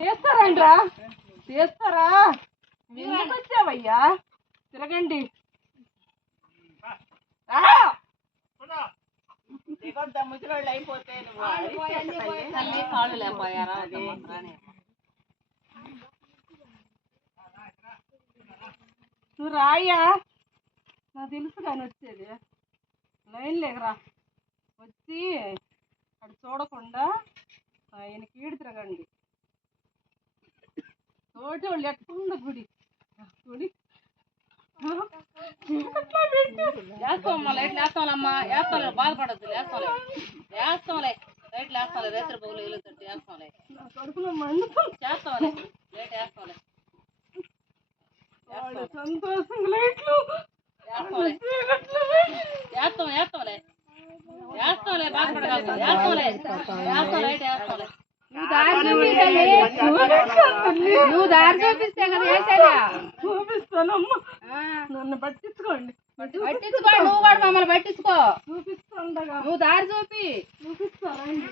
చేస్తారండ్రా చేస్తారా ఎందుకు వచ్చావయ్యా తిరగండి ముసలోళ్ళు అయిపోతే నువ్వు రాయ్యా నాకు తెలుసు కానీ వచ్చేది లైన్ లేకరా వచ్చి అక్కడ చూడకుండా ఆయన కీడు తిరగండి తోటి వాళ్ళు ఎట్టుందో గుడి గుడి వేస్తామమ్మా లైట్లు వేస్తాంలేమ్మా వేస్తాంలే బాధపడద్దు వేస్తాంలే లైట్లు వేస్తాంలే రేత్రి పగులు వెలుగుతుంటే వేస్తాంలే కడుపులో మండుతాం చేస్తాంలే లైట్ వేస్తాంలే సంతోషం లైట్లు వేస్తాంలే వేస్తాంలే బాధపడగలుగుతాం వేస్తాంలే లైట్ వేస్తాంలే నువ్వు దారి చూపిస్తే కదా వేసేదా చూపిస్తానమ్మా నన్ను పట్టించుకోండి పట్టించుకోండి నువ్వు కూడా మమ్మల్ని పట్టించుకో చూపిస్తుండగా నువ్వు దారి చూపి చూపిస్తానండి